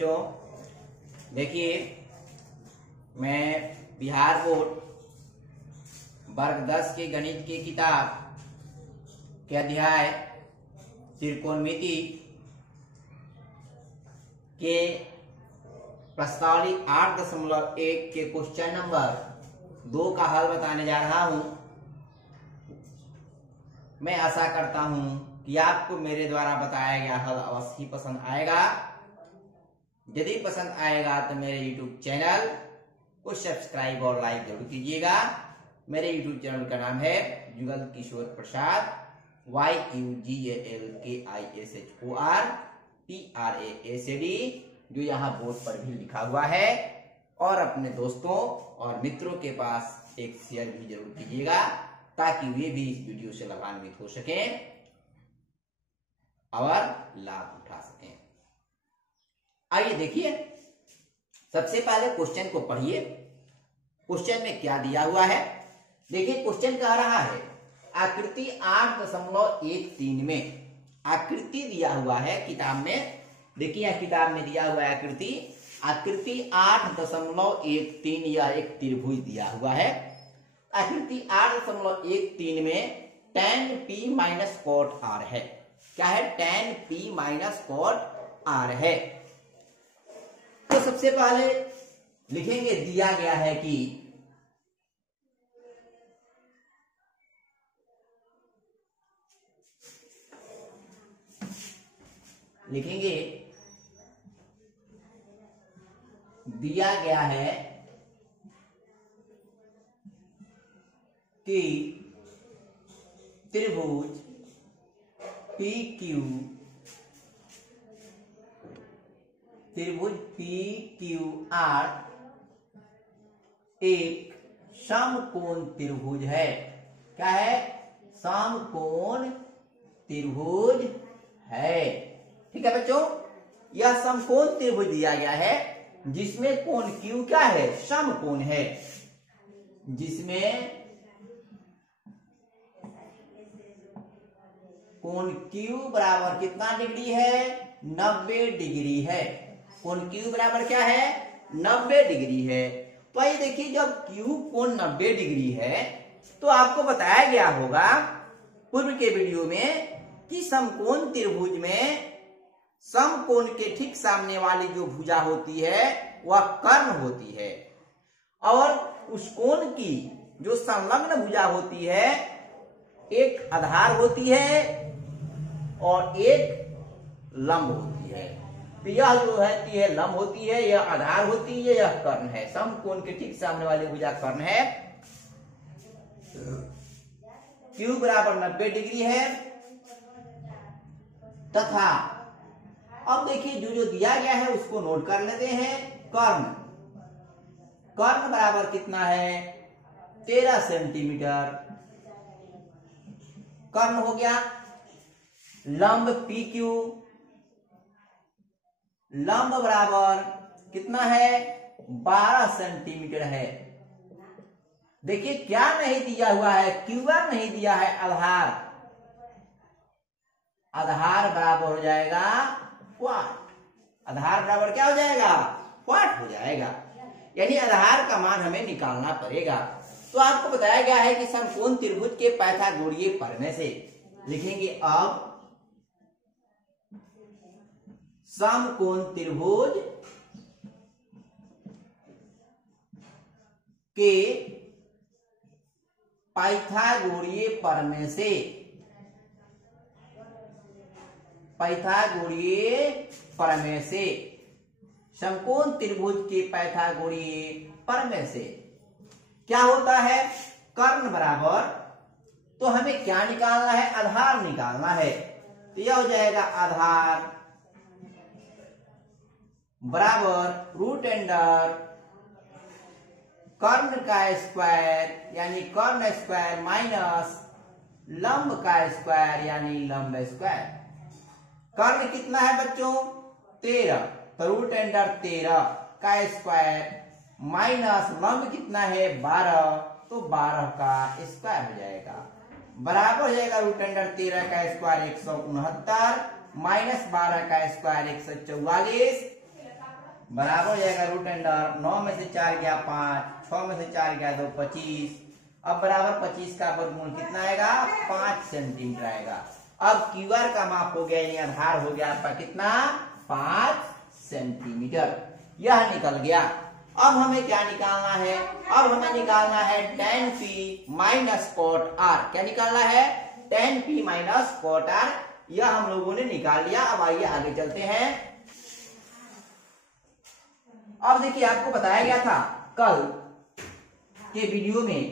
बच्चों, देखिए मैं बिहार बोर्ड वर्ग 10 के गणित की किताब के अध्याय त्रिकोणमिति के प्रश्नावली 8.1 के क्वेश्चन नंबर 2 का हल बताने जा रहा हूं। मैं आशा करता हूं कि आपको मेरे द्वारा बताया गया हल अवश्य ही पसंद आएगा। यदि पसंद आएगा तो मेरे YouTube चैनल को सब्सक्राइब और लाइक जरूर कीजिएगा। मेरे YouTube चैनल का नाम है युगल किशोर प्रसाद, YUGALKISHORPRASAD, जो यहाँ बोर्ड पर भी लिखा हुआ है। और अपने दोस्तों और मित्रों के पास एक शेयर भी जरूर कीजिएगा ताकि वे भी इस वीडियो से लाभान्वित हो सकें और लाभ उठा सकें। आइए देखिए, सबसे पहले क्वेश्चन को पढ़िए। क्वेश्चन में क्या दिया हुआ है, देखिए क्वेश्चन कह रहा है आकृति 8.13 में आकृति दिया हुआ है किताब में। देखिए किताब में दिया हुआ है आकृति 8.13, या एक त्रिभुज दिया हुआ है। आकृति 8.13 में tan p minus cot r है। क्या है? tan p minus cot r है। तो सबसे पहले लिखेंगे, दिया गया है कि दिया गया है कि त्रिभुज PQR एक समकोण त्रिभुज है। क्या है? समकोण त्रिभुज है। ठीक है बच्चों, यह समकोण त्रिभुज दिया गया है जिसमें कोण Q क्या है? समकोण है। जिसमें कोण Q बराबर कितना डिग्री है? 90 डिग्री है। कोण Q बराबर क्या है? 90 डिग्री है। तो ये देखिए, जब Q कोण 90 डिग्री है तो आपको बताया गया होगा पूर्व के वीडियो में कि समकोण त्रिभुज में समकोण के ठीक सामने वाली जो भुजा होती है वह कर्ण होती है, और उस कोण की जो संलग्न भुजा होती है एक आधार होती है और एक लंब होती है। तो यह जो है यह लंब होती है, यह आधार होती है, यह कर्ण है। समकोण के ठीक सामने वाली भुजा कर्ण है। Q बराबर 90 डिग्री है तथा अब देखिए जो दिया गया है उसको नोट कर लेते हैं। कर्ण बराबर कितना है? 13 सेंटीमीटर कर्ण हो गया। लंब PQ, लंब बराबर कितना है? 12 सेंटीमीटर है। देखिए क्या नहीं दिया हुआ है? QR नहीं दिया है, आधार बराबर हो जाएगा क्वाट। आधार बराबर क्या हो जाएगा? क्वाट हो जाएगा। यानी आधार का मान हमें निकालना पड़ेगा। तो आपको बताया गया है कि समकोण त्रिभुज के पाइथागोरीय प्रमेय से लिखेंगे। अब समकोण त्रिभुज के पाइथागोरीय प्रमेय से समकोण त्रिभुज के पाइथागोरीय प्रमेय से क्या होता है? कर्ण बराबर, तो हमें क्या निकालना है? आधार निकालना है। तो यह हो जाएगा आधार बराबर रूट अंडर कर्ण का स्क्वायर यानी कर्ण स्क्वायर माइनस लंब का स्क्वायर यानी लंब स्क्वायर। कर्ण कितना है बच्चों? 13, तो रूट अंडर 13 का स्क्वायर माइनस लंब कितना है? 12, तो 12 का स्क्वायर हो जाएगा। बराबर हो जाएगा रूट अंडर 13 का स्क्वायर 169 माइनस 12 का स्क्वायर 144 बराबर हो जाएगा रूट अंडर 9 में से 4 गया 5, 6 में से 4 गया 2, 25। अब बराबर 25 का वर्गमूल कितना आएगा? 5 सेंटीमीटर आएगा। अब क्यूआर का माप हो गया, यानी आधार हो गया आपका कितना? 5 सेंटीमीटर। यह निकल गया। अब हमें क्या निकालना है? अब हमें निकालना है tan p minus cot r। क्या निकालना है? tan p minus cot r। यह हम लोगों ने निकाल लिया। अब आइए आगे चलते हैं। अब देखिए, आपको बताया गया था कल के वीडियो में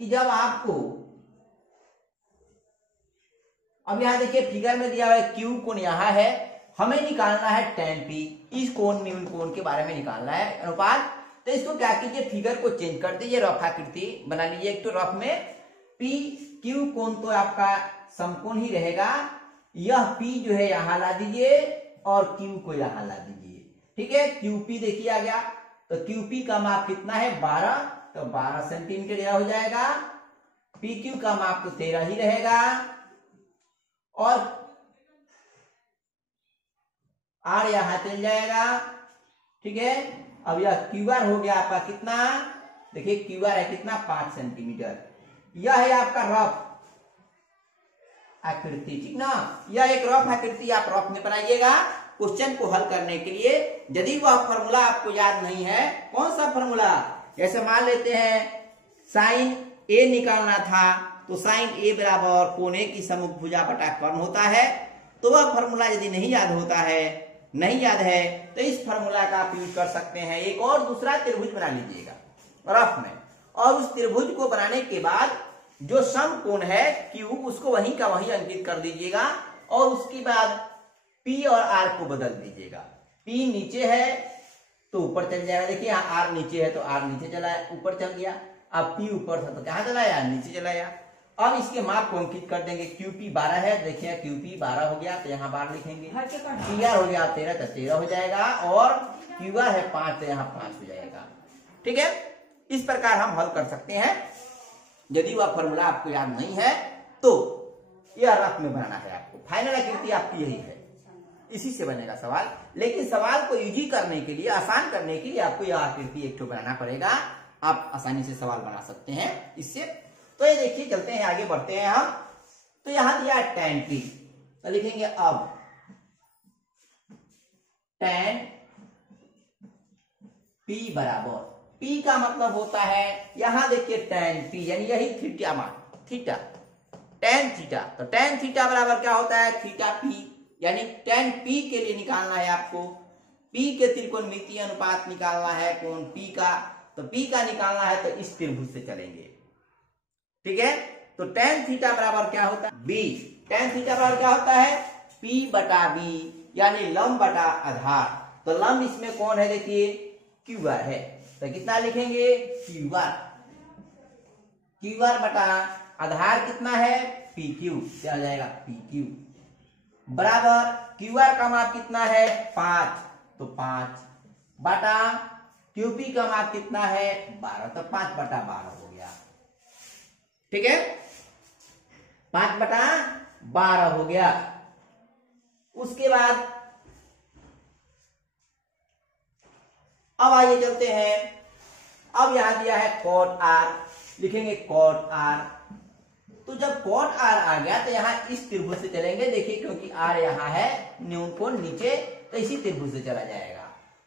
कि जब आपको, अब यहां देखिए फिगर में दिया हुआ है क्यू कोण यहां है, हमें निकालना है tan p। इस कोण में उन कोण के बारे में निकालना है अनुपात। तो इसको क्या कीजिए, फिगर को चेंज कर दीजिए, रफ आकृति बना लीजिए। एक तो रफ में p q कोण तो आपका समकोण ही रहेगा। यह p जो है यहां ला दीजिए और q को यहां ला दीजिए। ठीक है, QP देखिए आ गया। तो QP का माप कितना है? 12। तो 12 सेंटीमीटर यह हो जाएगा। PQ का माप तो 13 ही रहेगा। और R यहां चल जाएगा। ठीक है, अब यह QR हो गया आपका कितना? देखिए QR है कितना? 5 सेंटीमीटर। यह है आपका रफ आकृति। ठीक ना, यह एक रफ आकृति आप रफ में बनाइएगा क्वेश्चन को हल करने के लिए। यदि वह फॉर्मूला आपको याद नहीं है, कौन सा फॉर्मूला? जैसे मान लेते हैं साइन ए निकालना था, तो साइन ए बराबर कोण ए की सम्मुख भुजा बटा कर्ण होता है। तो वह फॉर्मूला यदि नहीं याद होता है, नहीं याद है, तो इस फॉर्मूला का आप यूज कर सकते हैं। एक और दूसरा त्रिभुज बना लीजिएगा रफ में, और उस त्रिभुज को बनाने के बाद जो समकोण है क्यू, उसको वहीं का वहीं अंकित कर दीजिएगा। और उसके बाद P और R को बदल दीजिएगा। P नीचे है तो ऊपर चल जाएगा। देखिए यहाँ R नीचे है तो R नीचे चला, ऊपर चल गया। अब P ऊपर था तो कहाँ चला गया? नीचे चला गया। अब इसके माप को अंकित कर देंगे। QP 12 है, देखिए QP 12 हो गया तो यहाँ 12 लिखेंगे। PR हो गया 13 तो 13 हो जाएगा। और QR है 5 तो यहाँ 5 हो जाएगा। ठीक है, इस प्रकार हम हल कर सकते हैं। यदि वह फॉर्मूला आपको याद नहीं है तो यह रफ में बनाना है आपको। फाइनल आकृति आपकी यही है, इसी से बनेगा सवाल। लेकिन सवाल को इजी करने के लिए, आसान करने के लिए आपको यह आकृति एक तो बनाना पड़ेगा। आप आसानी से सवाल बना सकते हैं इससे। तो ये देखिए, चलते हैं आगे, बढ़ते हैं हम। तो यहां दिया है tan p, तो लिखेंगे अब tan p बराबर, p का मतलब होता है, यहां देखिए tan p यानी यही थीटा मान, थीटा, tan थीटा। तो tan थीटा बराबर क्या होता है? Theta p। यानी tan p के लिए निकालना है आपको, p के त्रिकोणमितीय अनुपात निकालना है कोण p का। तो p का निकालना है तो इस त्रिभुज से चलेंगे। ठीक है, तो tan थीटा बराबर क्या होता है? b। tan थीटा बराबर क्या होता है? p बटा b, यानी लंब बटा आधार। तो लंब इसमें कौन है? देखिए QR है, तो कितना लिखेंगे? QR। QR बटा आधार कितना है? PQ। क्या हो जाएगा? PQ बराबर QR का माप कितना है? 5, तो 5 बटा QP का माप कितना है? 12, तो 5 बटा 12 हो गया। ठीक है, 5 बटा 12 हो गया। उसके बाद अब आइए चलते हैं। अब यहां दिया है cot r, लिखेंगे cot r। तो जब cot r आ गया तो यहां इस त्रिभुज से चलेंगे। देखिए क्योंकि r यहां है, न्यून कोण नीचे, तो इसी त्रिभुज से चला जाएगा।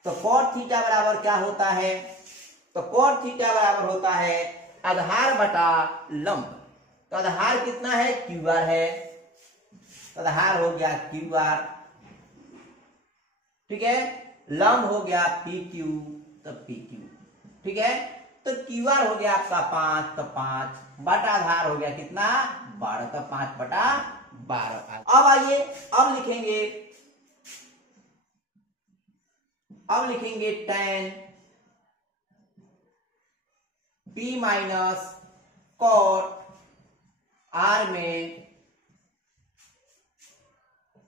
तो cot थीटा बराबर क्या होता है? तो cot थीटा बराबर होता है आधार बटा लंब। तो आधार कितना है? QR है, तो आधार हो गया QR। ठीक है, लंब हो गया PQ, तो PQ। ठीक है, तो QR हो गया आपका 5, तो 5 बटा आधार हो गया कितना? 12, तो 5 बटा 12। अब आइए, अब लिखेंगे tan p minus cot r में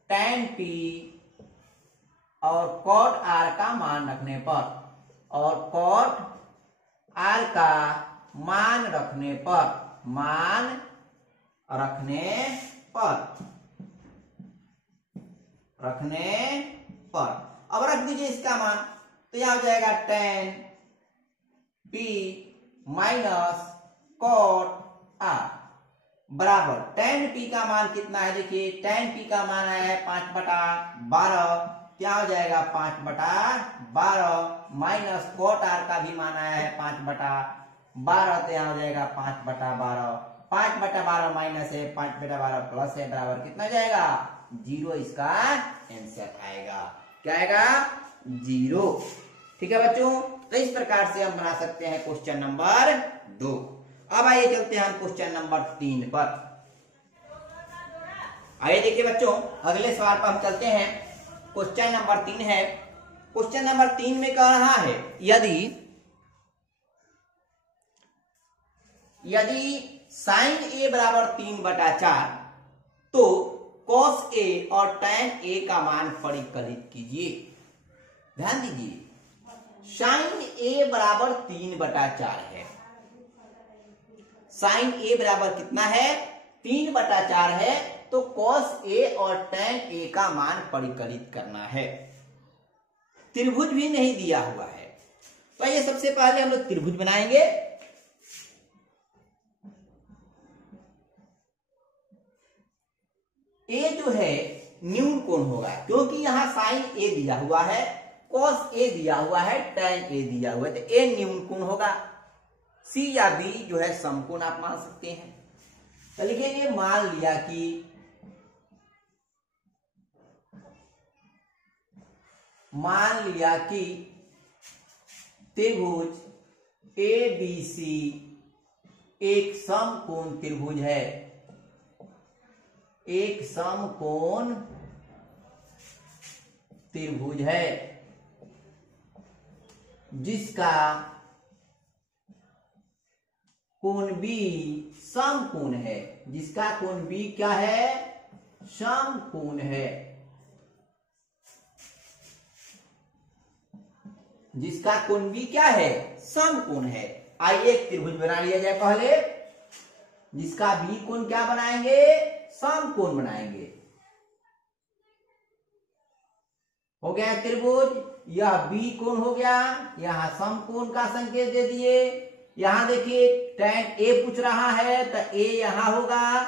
tan p और cot r का मान रखने पर, और cot r का मान रखने पर अब रख दीजिए इसका मान। तो यहां हो जाएगा tan p minus cot r बराबर tan p का मान कितना है, देखिए tan p का मान आया है 5/12, क्या हो जाएगा 5/12 माइनस cot r का भी मान आया है 5/12, तो यहाँ हो जाएगा 5/12, 5/12 माइनस है 5/12 प्लस है बराबर कितना जाएगा 0, इसका आंसर आएगा, क्या आएगा 0। ठीक है बच्चों, तो इस प्रकार से हम बना सकते हैं क्वेश्चन नंबर 2। अब आइए चलते हैं हम क्वेश्चन नंबर 3 पर। आइए देखिए बच्चों, अगले सवाल पर हम चलते हैं। क्वेश्चन नंबर 3 है। क्वेश्चन नंबर 3 में कह रहा है यदि साइन ए बराबर 3/4 तो कॉस ए और टैन ए का मान परिकलित कीजिए। ध्यान दीजिए, साइन ए बराबर 3/4 है। साइन ए बराबर कितना है 3/4 है, तो कॉस ए और टैन ए का मान परिकलित करना है। त्रिभुज भी नहीं दिया हुआ है, तो ये सबसे पहले हम लोग त्रिभुज बनाएंगे। ए जो है न्यून कोण होगा, क्योंकि यहां साइन ए दिया हुआ है, कॉस ए दिया हुआ है, टैन ए दिया हुआ है, तो ए न्यून कोण होगा। सी या बी जो है समकोण आप मान सकते हैं। तो लिखेंगे मान लिया कि त्रिभुज ए बी सी एक समकोण त्रिभुज है, एक समकोण त्रिभुज है जिसका कोण बी समकोण है, जिसका कोण बी क्या है समकोण है, जिसका कोण बी क्या है समकोण है। आइए एक त्रिभुज बना लिया जाए पहले, जिसका बी कोण क्या बनाएंगे समकोण बनाएंगे। हो गया त्रिभुज, यह बी कोण हो गया, यहां समकोण का संकेत दे दिए। यहां देखिए टैन ए पूछ रहा है, तो ए यहां होगा,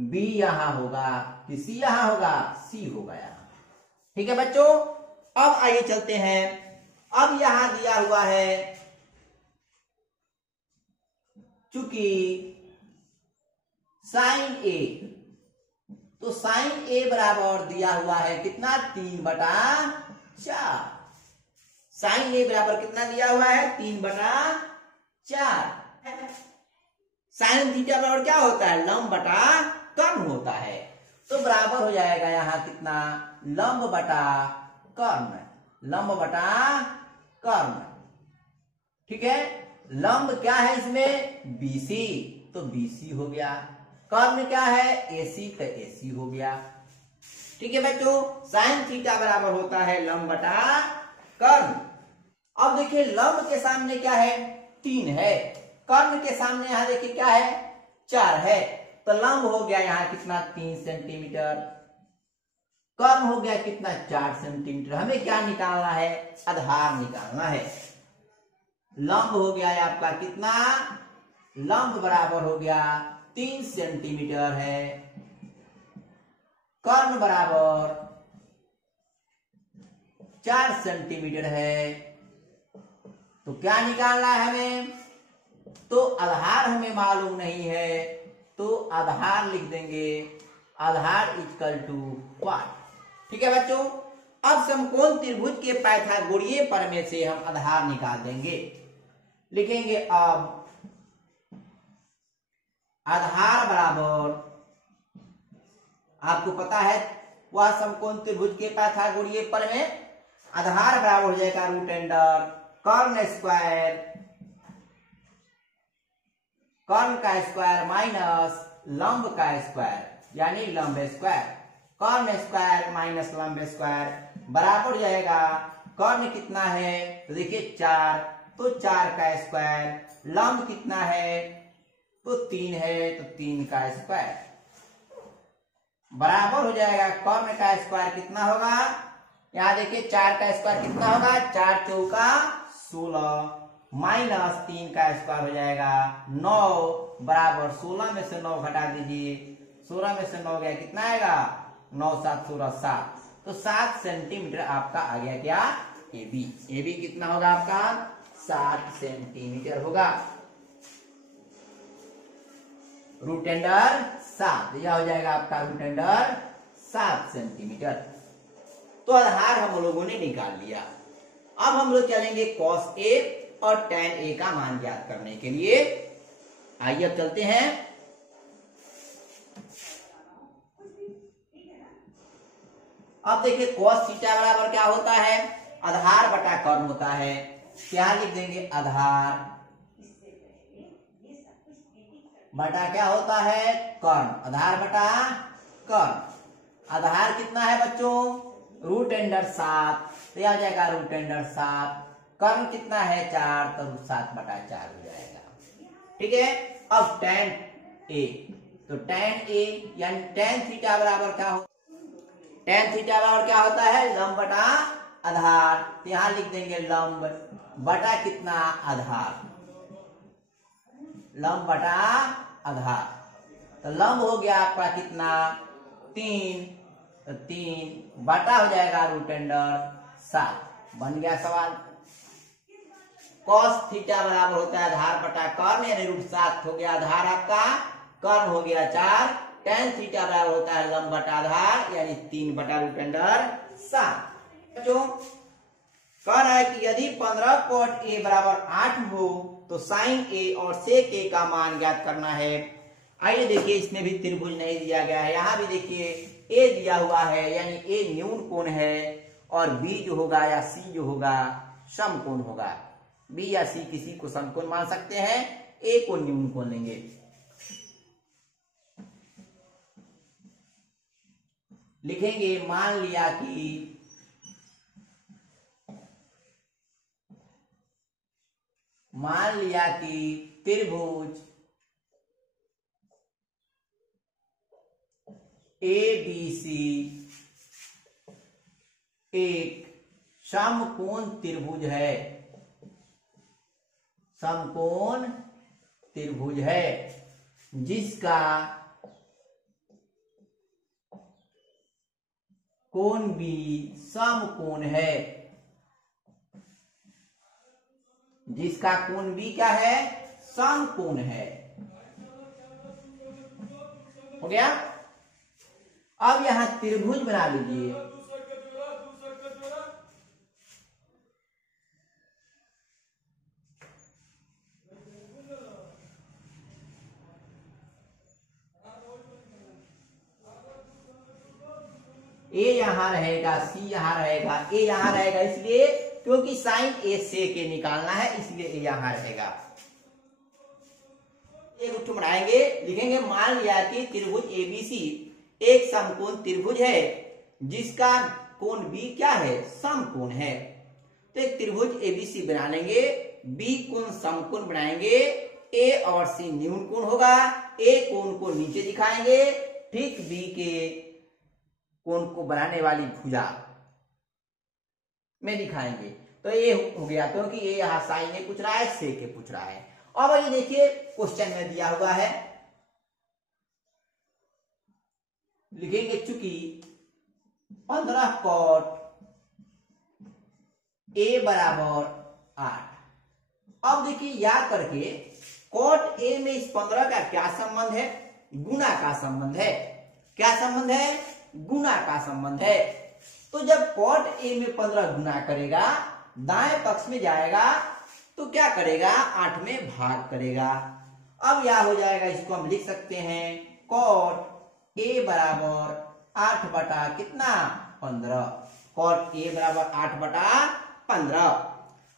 बी यहां होगा, कि सी यहां होगा, सी होगा यहां। ठीक है बच्चों, अब आइए चलते हैं। अब यहां दिया हुआ है चूंकि साइन ए, तो साइन ए बराबर दिया हुआ है कितना 3/4। साइन ए बराबर कितना दिया हुआ है 3/4। साइन थीटा बराबर क्या होता है लंब बटा कर्ण होता है, तो बराबर हो जाएगा यहां कितना लंब बटा कर्ण, लंब बटा कर्ण। ठीक है, लंब क्या है इसमें बीसी, तो बीसी हो गया, कर्ण क्या है एसी, तो एसी हो गया। ठीक है बच्चों, साइन थीटा बराबर होता है लंब बटा कर्ण। अब देखिए लंब के सामने क्या है 3 है, कर्ण के सामने यहां देखिए क्या है 4 है, तो लंब हो गया यहां कितना 3 सेंटीमीटर, कर्ण हो गया कितना 4 सेंटीमीटर। हमें क्या निकालना है आधार निकालना है। लंब हो गया है आपका कितना, लंब बराबर हो गया 3 सेंटीमीटर है, कर्ण बराबर 4 सेंटीमीटर है। तो क्या निकालना है हमें, तो आधार हमें मालूम नहीं है, तो आधार लिख देंगे, आधार इक्वल टू 1। ठीक है बच्चों, अब समकोण त्रिभुज के पाइथागोरीय प्रमेय से हम आधार निकाल देंगे। लिखेंगे अब आधार बराबर, आपको पता है वह समकोण त्रिभुज के पाइथागोरीय प्रमेय, आधार बराबर हो जाएगा रूट अंडर कर्ण स्क्वायर, कर्ण का स्क्वायर माइनस लंब का स्क्वायर यानी लंब स्क्वायर, कर्ण स्क्वायर माइनस लंब स्क्वायर बराबर हो जाएगा कर्ण कितना है तो देखिए 4, तो 4 का स्क्वायर, लंब कितना है तो 3 है, तो 3 का स्क्वायर बराबर हो जाएगा कर्ण का स्क्वायर कितना होगा, यहाँ देखिए 4 का स्क्वायर कितना होगा, 4 चौका 16 माइनस 3 का स्क्वायर हो जाएगा 9 बराबर 16 में से 9 घटा दीजिए, 16 में से 9 गया कितना आएगा 9 7 16 7, तो 7 सेंटीमीटर आपका आ गया क्या AB। AB कितना होगा आपका 7 सेंटीमीटर होगा। रूट अंडर 7 यह हो जाएगा आपका रूट अंडर 7 सेंटीमीटर। तो आधार हम लोगों ने निकाल लिया। अब हम लोग चलेंगे cos A और tan A का मान ज्ञात करने के लिए। आइए अब चलते हैं। अब देखिए cos थीटा बराबर क्या होता है, आधार बटा कर्ण होता है। क्या लिख देंगे, आधार बटा क्या होता है कर्ण, आधार बटा कर्ण। आधार कितना है बच्चों रूट अंडर 7, तो यह आ जाएगा रूट अंडर 7। कर्ण कितना है 4, तो रूट 7 बटा 4 हो जाएगा। ठीक है। अब tan A, तो tan A यानी tan थीटा बराबर क्या हो, tan थीटा बराबर क्या होता है लंब बटा आधार, तो यहां लिख देंगे लंब बटा कितना आधार, लंब बटा आधार। तो लंब हो गया आपका कितना 3, तो 3 बटा हो जाएगा रूट अंडर 7। बन गया सवाल। cos थीटा बराबर होता है आधार बटा कर्ण यानी रूट 7 हो गया आधार आपका, कर्ण हो गया 4। tan थीटा बराबर होता है लंब बटा आधार यानी 3 बटा रूट अंडर 7। जो कह रहा है कि यदि 15 cot A बराबर 8 हो तो sin A और sec A का मान ज्ञात करना है। आइए देखिए, इसमें भी त्रिभुज नहीं दिया गया है, यहाँ भी देखिए A दिया हुआ है यानी A न्यून कोण है और B जो होगा या C जो होगा समकोण होगा। B या C किसी को समकोण मान सकते हैं, A को न्यून कोण लेंगे। लिखेंगे मान लिया कि त्रिभुज ABC एक समकोण त्रिभुज है, समकोण त्रिभुज है जिसका कोण भी समकोण है, जिसका कोण भी क्या है समकोण है। हो गया। अब यहां त्रिभुज बना लीजिए। ए यहां रहेगा, सी यहां रहेगा, ए यहां रहेगा, इसलिए क्योंकि साइन ए से के निकालना है इसलिए ए यहां रहेगा। एक उठ बनाएंगे, लिखेंगे मान लिया कि त्रिभुज एबीसी एक समकोण त्रिभुज है जिसका कोण बी क्या है समकोण है। तो एक त्रिभुज एबीसी बना लेंगे, बी कोण समकोण बनाएंगे, ए और सी न्यून कोण होगा, ए कोण को नीचे दिखाएंगे, ठीक बी के कोण को बनाने वाली भुजा में दिखाएंगे। तो ये हो गया, क्योंकि ये यहां साइन ए पूछ रहा है, से के पूछ रहा है। अब ये देखिए क्वेश्चन में दिया हुआ है, लिखेंगे चूंकि 15 cot A बराबर 8। अब देखिए याद करके cot A में इस 15 का क्या संबंध है, गुना का संबंध है। क्या संबंध है, गुना का संबंध है। तो जब cot A में 15 गुना करेगा, दाएं पक्ष में जाएगा तो क्या करेगा 8 में भाग करेगा। अब यह हो जाएगा, इसको हम लिख सकते हैं cot A बराबर 8 बटा कितना 15, cot A बराबर 8 बटा 15।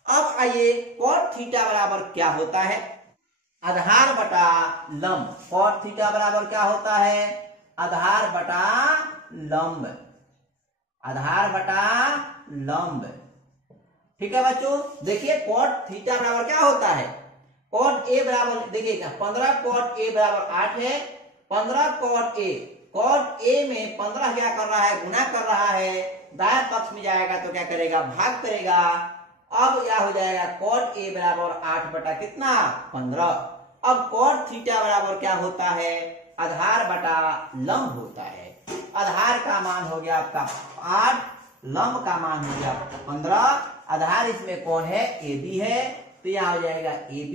अब आइए cot थीटा बराबर क्या होता है, आधार बटा लंब। cot थीटा बराबर क्या होता है, आधार बटा लंब, आधार बटा लंब। ठीक है बच्चों, देखिए cot थीटा बराबर क्या होता है, cot A बराबर देखिएगा 15 cot A बराबर 8 है, 15 cot A, cot A में 15 क्या कर रहा है गुना कर रहा है, दाएं पक्ष में जाएगा तो क्या करेगा, भाग करेगा। अब क्या हो जाएगा, cot A बराबर 8 बटा कितना 15। अब cot थीटा बराबर क्या होता है, आधार बटा लंब होता है। आधार का मान हो गया आपका 8, लंब का मान हो गया आपका 15। आधार इसमें कौन है, AB है, तो यहाँ हो जाएगा AB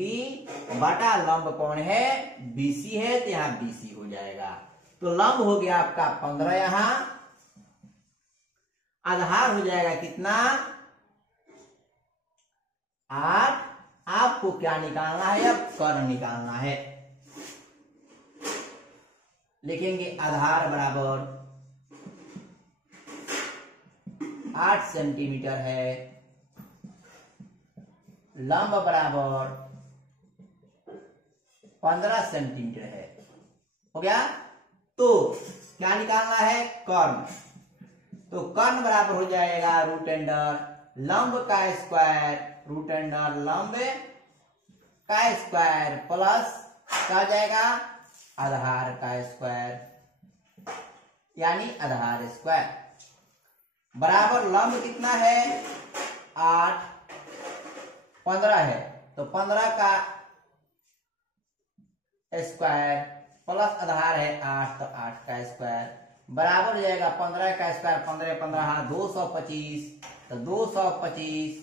बटा लंब कौन है, BC है, तो यहाँ BC हो जाएगा। तो लंब हो गया आपका 15, यहाँ आधार हो जाएगा कितना 8। आपको क्या निकालना है, अब कर्ण निकालना है। लिखेंगे आधार बराबर 8 सेंटीमीटर है, लंब बराबर 15 सेंटीमीटर है। हो गया। तो क्या निकालना है, कर्ण। तो कर्ण बराबर हो जाएगा रूट अंडर लंब का स्क्वायर, रूट अंडर लंब का स्क्वायर प्लस क्या हो जाएगा, आधार का स्क्वायर, यानी आधार स्क्वायर बराबर लंब कितना है 8, 15 है, तो 15 का स्क्वायर प्लस आधार है 8, तो 8 का स्क्वायर बराबर हो जाएगा 15 का स्क्वायर, 15 15 225, तो 225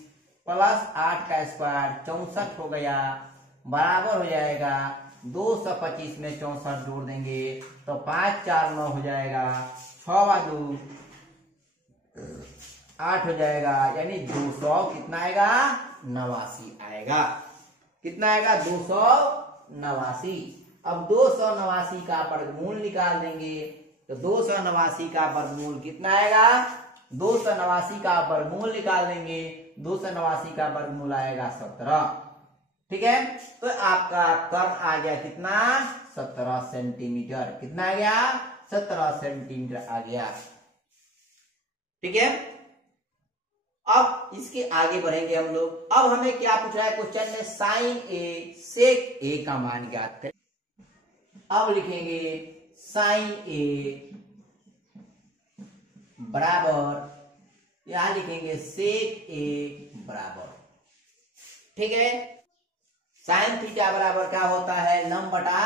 प्लस 8 का स्क्वायर 64 हो गया, बराबर हो जाएगा 225 में 64 जोड़ देंगे तो 5 4 9 हो जाएगा, 6 2 8 हो जाएगा, यानी 200 कितना आएगा 89 आएगा। कितना आएगा 289। अब 289 का वर्गमूल निकाल देंगे, तो 289 का वर्गमूल कितना आएगा, 289 का वर्गमूल निकाल देंगे, 289 का वर्गमूल आएगा 17। ठीक है, तो आपका कर्ण आ गया कितना 17 सेंटीमीटर। कितना आ गया 17 सेंटीमीटर आ गया। ठीक है, अब इसके आगे बढ़ेंगे हम लोग। अब हमें क्या पूछ रहा है क्वेश्चन में, साइन ए सेक ए का मान ज्ञात करें। अब लिखेंगे साइन ए बराबर, यहां लिखेंगे सेक ए बराबर, ठीक है, साइन थीटा बराबर क्या होता है, लंब बटा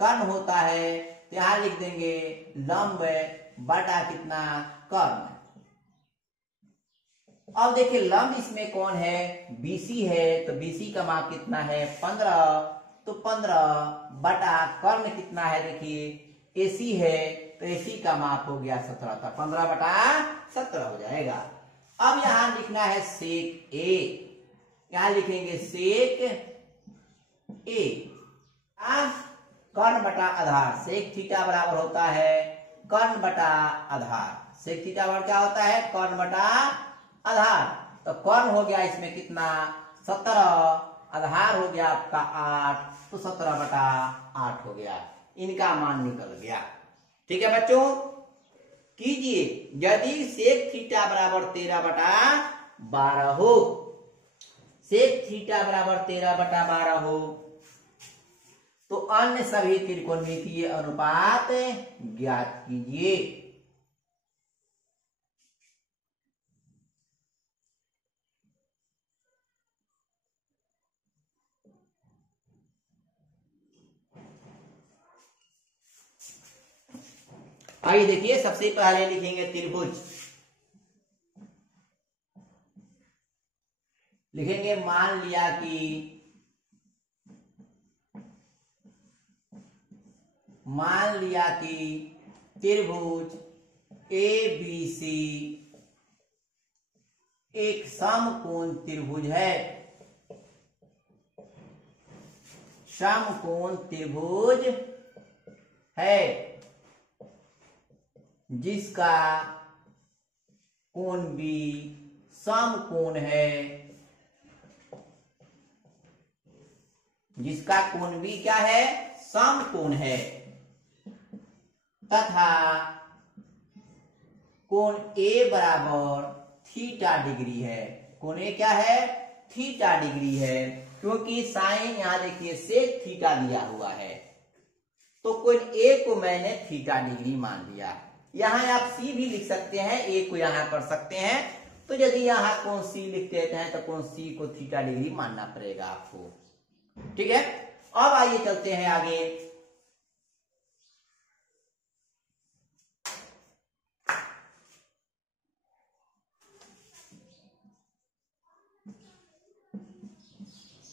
कर्ण होता है, तो यहां लिख देंगे लंब बटा कितना कर्ण। अब देखिए लंब इसमें कौन है, BC है, तो BC का माप कितना है 15, तो 15 बटा कर्ण कितना है, देखिए AC है, तो AC का माप हो गया 17, तो 15 बटा 17 हो जाएगा। अब यहां लिखना है सेक A, यहां लिखेंगे सेक A, कर्ण बटा आधार, सेक थीटा बराबर होता है कर्ण बटा आधार। सेक थीटा बराबर क्या होता है, कर्ण बटा आधार, तो कर्ण हो गया इसमें कितना 17, आधार हो गया आपका 8, तो 17 बटा 8 हो गया, इनका मान निकल गया। ठीक है बच्चों, कीजिए यदि सेक थीटा बराबर 13 बटा 12 हो, सेक थीटा बराबर 13 बटा 12 हो, तो अन्य सभी त्रिकोणमितीय अनुपात ज्ञात कीजिए। आइए देखिए, सबसे पहले लिखेंगे त्रिभुज, लिखेंगे मान लिया कि त्रिभुज ABC एक समकोण त्रिभुज है, समकोण त्रिभुज है जिसका कोण B समकोण है, जिसका कोण B क्या है, समकोण है, तथा कोण A बराबर थीटा डिग्री है। कोण A क्या है, थीटा डिग्री है, क्योंकि साइन यहां देखिए सेक थीटा दिया हुआ है, तो कोण A को मैंने थीटा डिग्री मान लिया। यहाँ आप सी भी लिख सकते हैं, ए को यहाँ कर सकते हैं। तो यदि यहाँ कोण सी लिख देते हैं तो कोण सी को थीटा डिग्री मानना पड़ेगा आपको। ठीक है, अब आइए चलते हैं आगे।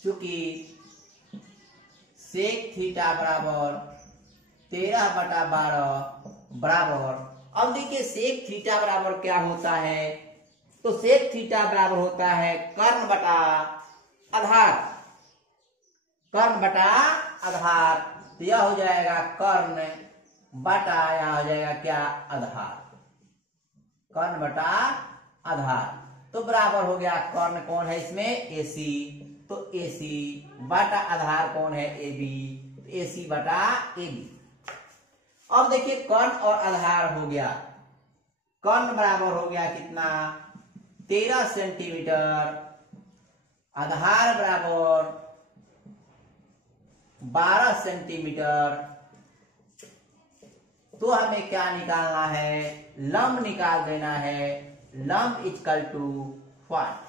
चूंकि सेक थीटा बराबर 13/12 बराबर, अब देखिए सेक थीटा बराबर क्या होता है, तो सेक थीटा बराबर होता है कर्ण बटा आधार, कर्ण बटा आधार। तो यह हो जाएगा कर्ण बटा, यह हो जाएगा क्या, आधार, कर्ण बटा आधार। तो बराबर हो गया, कर्ण कौन है इसमें, एसी, तो एसी बटा आधार कौन है, एबी, तो एसी बटा एबी। अब देखिए कर्ण और आधार हो गया, कर्ण बराबर हो गया कितना, 13 सेंटीमीटर, आधार बराबर 12 सेंटीमीटर। तो हमें क्या निकालना है, लंब निकाल देना है, लंब इक्वल टू व्हाट।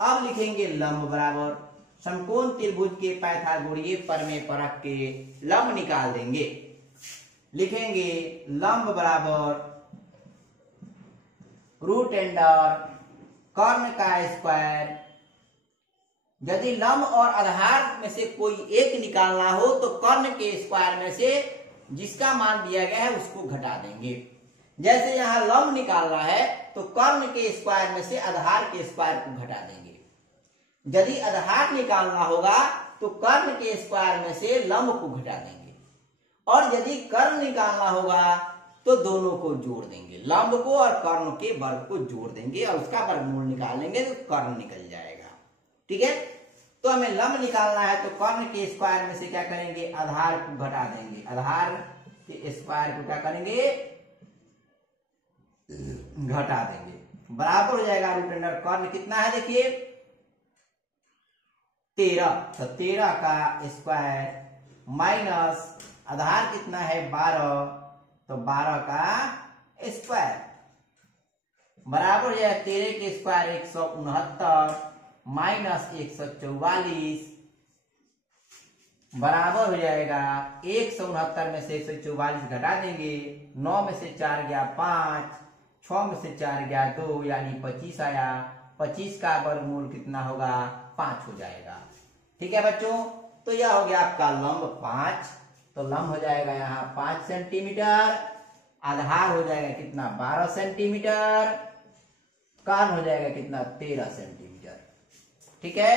अब लिखेंगे लंब बराबर, समकोण त्रिभुज के पाइथागोरीय प्रमेय पर रख के लंब निकाल देंगे। लिखेंगे लंब बराबर रूट अंडर कर्ण का स्क्वायर। यदि लंब और आधार में से कोई एक निकालना हो तो कर्ण के स्क्वायर में से जिसका मान दिया गया है उसको घटा देंगे। जैसे यहाँ लंब निकालना है तो कर्ण के स्क्वायर में से आधार के स्क्वायर को घटा देंगे। यदि आधार निकालना होगा तो कर्ण के स्क्वायर में से लंब को घटा देंगे, और यदि कर्ण निकालना होगा तो दोनों को जोड़ देंगे, लंब को और कर्ण के वर्ग को जोड़ देंगे और उसका वर्गमूल निकाल लेंगे तो कर्ण निकल जाएगा। ठीक है, तो हमें लंब निकालना है तो कर्ण के स्क्वायर में से क्या करेंगे, आधार को घटा देंगे, आधार के स्क्वायर को क्या करेंगे, घटा देंगे। बराबर हो जाएगा रूट अंडर कर्ण कितना है, देखिए 13, तो 13 का स्क्वायर माइनस आधार कितना है 12, तो 12 का स्क्वायर बराबर हो जाएगा 13 के स्क्वायर 169 माइनस 144 बराबर हो जाएगा 169 में से 144 घटा देंगे, 9 में से 4 गया 5, 6 में से 4 गया 2, यानी 25 आया। 25 का वर्गमूल कितना होगा, 5 हो जाएगा। ठीक है बच्चों, तो यह हो गया आपका लंब 5, तो लंब हो जाएगा यहाँ 5 सेंटीमीटर, आधार हो जाएगा कितना 12 सेंटीमीटर, कर्ण हो जाएगा कितना 13 सेंटीमीटर। ठीक है,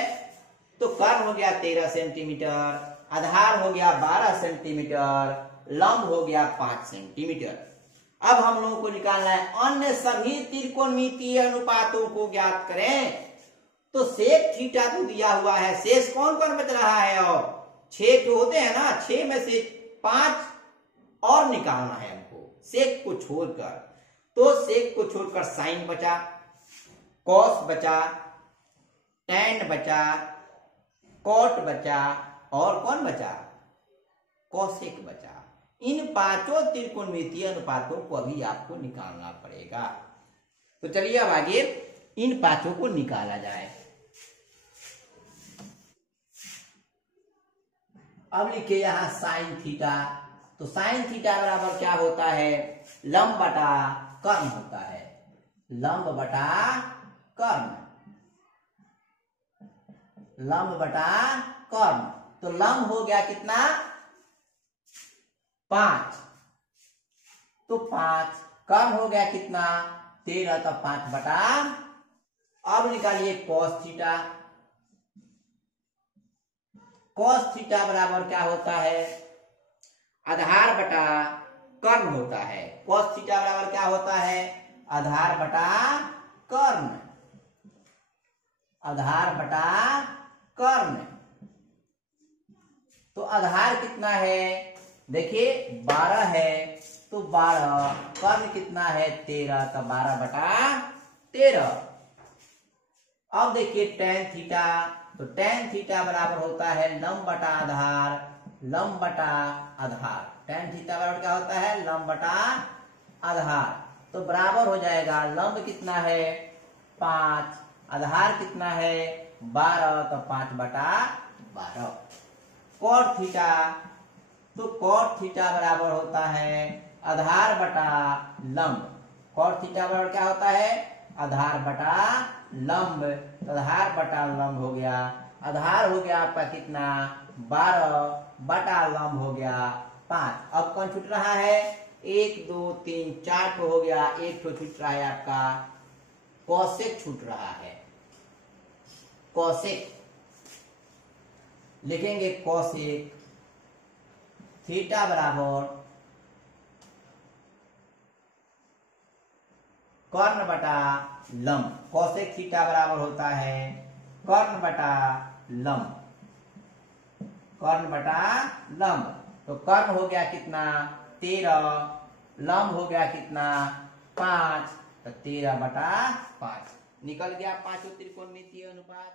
तो कर्ण हो गया 13 सेंटीमीटर, आधार हो गया 12 सेंटीमीटर, लंब हो गया 5 सेंटीमीटर। अब हम लोगों को निकालना है अन्य सभी त्रिकोणमितीय अनुपातों को ज्ञात करें। तो सेक थीटा तो दिया हुआ है, शेष कौन कौन बच रहा है, और 6 तो होते हैं ना, 6 में से 5 और निकालना है हमको सेक को छोड़कर। तो सेक को छोड़कर साइन बचा, कॉस बचा, टैन बचा, कॉट बचा, और कौन बचा, कोसेक बचा। इन 5 त्रिकोणमितीय अनुपातों को अभी आपको निकालना पड़ेगा। तो चलिए अब आगे इन 5 को निकाला जाए। अब लिखिए यहाँ साइन थीटा, तो साइन थीटा बराबर क्या होता है, लंब बटा कर्ण होता है, लंब बटा कर्ण, लंब बटा कर्ण। तो लंब हो गया कितना 5, तो 5, कर्ण हो गया कितना 13, तो 5 बटा। अब निकालिए कॉस थीटा, कॉस थीटा बराबर क्या होता है, आधार बटा कर्ण होता है। कॉस थीटा बराबर क्या होता है, आधार बटा कर्ण, आधार बटा कर्ण। तो आधार कितना है, देखिए 12 है, तो 12, कर्ण कितना है 13, तो 12 बटा 13। अब देखिए टैन थीटा, तो टैन थीटा बराबर होता है लंब बटा आधार, लंब बटा आधार। टैन थीटा बराबर क्या होता है, लंब बटा आधार, तो बराबर हो जाएगा लंब कितना है 5, आधार कितना है 12, तो 5/12। कॉट थीटा, तो कॉट थीटा बराबर होता है आधार बटा लंब। कॉट थीटा बराबर क्या होता है आधार बटा लंब, तो आधार बटा लंब हो गया, आधार हो गया आपका कितना 12 बटा लंब हो गया 5। अब कौन छूट रहा है 1 2 3 4 हो गया, एक तो छूट रहा है आपका कोसेक छूट रहा है। कोसेक लिखेंगे, कोसेक थीटा बराबर कर्ण बटा लंब। कोसेक थीटा बराबर होता है कर्ण बटा लंब, कर्ण बटा लंब। तो कर्ण हो गया कितना 13, लंब हो गया कितना 5, तो 13/5 निकल गया पांचों त्रिकोणमितीय अनुपात।